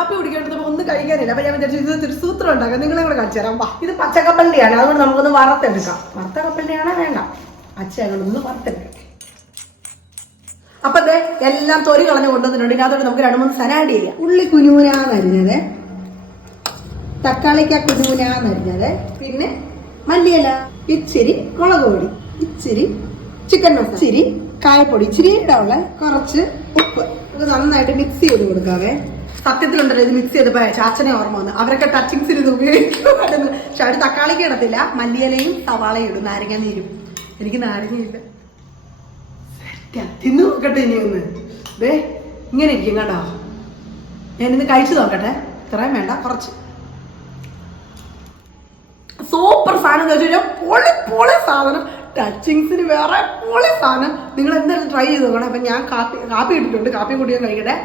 കാപ്പി കുടിക്കേണ്ടത് ഒന്ന് കഴിക്കാനില്ല. അപ്പൊ ഞാൻ വിചാരിച്ചു ഇത് സൂത്രം ഉണ്ടാക്കാം, നിങ്ങളെ കൂടെ കാണിച്ചു തരാം. ഇത് പച്ചക്കപ്പലിന്റെയാണ്, അതുകൊണ്ട് നമുക്കൊന്ന് വറുത്തെടുക്കാം. വറുത്ത കപ്പലിന്റെയാണോ വേണ്ട, പച്ചയാകൊണ്ടൊന്ന് വറുത്തെടുക്കാം. അപ്പൊ അതെ എല്ലാം തൊലി കളഞ്ഞ് കൊണ്ടുവന്നിട്ടുണ്ട്. ഇതിനകത്തോട്ട് നമുക്ക് 2-3 സാധനം ആഡ് ചെയ്യാം. ഉള്ളി കുനുകുനാന്നരിഞ്ഞത്, തക്കാളിക്ക കുനുകുനാന്നരിഞ്ഞത്, പിന്നെ മല്ലിയില, ഇച്ചിരി മുളക് പൊടി, ഇച്ചിരി ചിക്കൻ മസാല, ഇച്ചിരി കായപ്പൊടി, ഇച്ചിരി ഇടാനുള്ള കുറച്ച് ഉപ്പ്. ഇത് നന്നായിട്ട് മിക്സ് ചെയ്ത് കൊടുക്കാവേ. സത്യത്തിലുണ്ടല്ലോ ഇത് മിക്സ് ചെയ്തപ്പോ ചാച്ചനെ ഓർമ്മ വന്നു. അവരൊക്കെ ടച്ചിങ്സിൽ ഇത് ഉപയോഗിക്കുമായിരുന്നു. പക്ഷെ അവര് തക്കാളിക്ക് ഇടത്തില്ല, മല്ലിയിലയും സവാളയും ഇടും, നാരങ്ങ നീരും. എനിക്ക് നാരങ്ങയില്ല. തിന്നു നോക്കട്ടെ ഇനി ഒന്ന്. ദേ ഇങ്ങനെ ഇരിക്കും കേട്ടോ. ഞാനിന്ന് കഴിച്ചു നോക്കട്ടെ. ഇത്രയും വേണ്ട, കുറച്ച്. സൂപ്പർ സാധനം എന്ന് വെച്ചാൽ പൊളി പൊളി സാധനം. ടച്ചിങ്സിന് വേറെ പൊളി സാധനം. നിങ്ങൾ എന്തായാലും ട്രൈ ചെയ്ത് നോക്കണം. അപ്പൊ ഞാൻ കാപ്പി ഇട്ടിട്ടുണ്ട്. കാപ്പി കൂടി ഞാൻ കഴിക്കട്ടെ.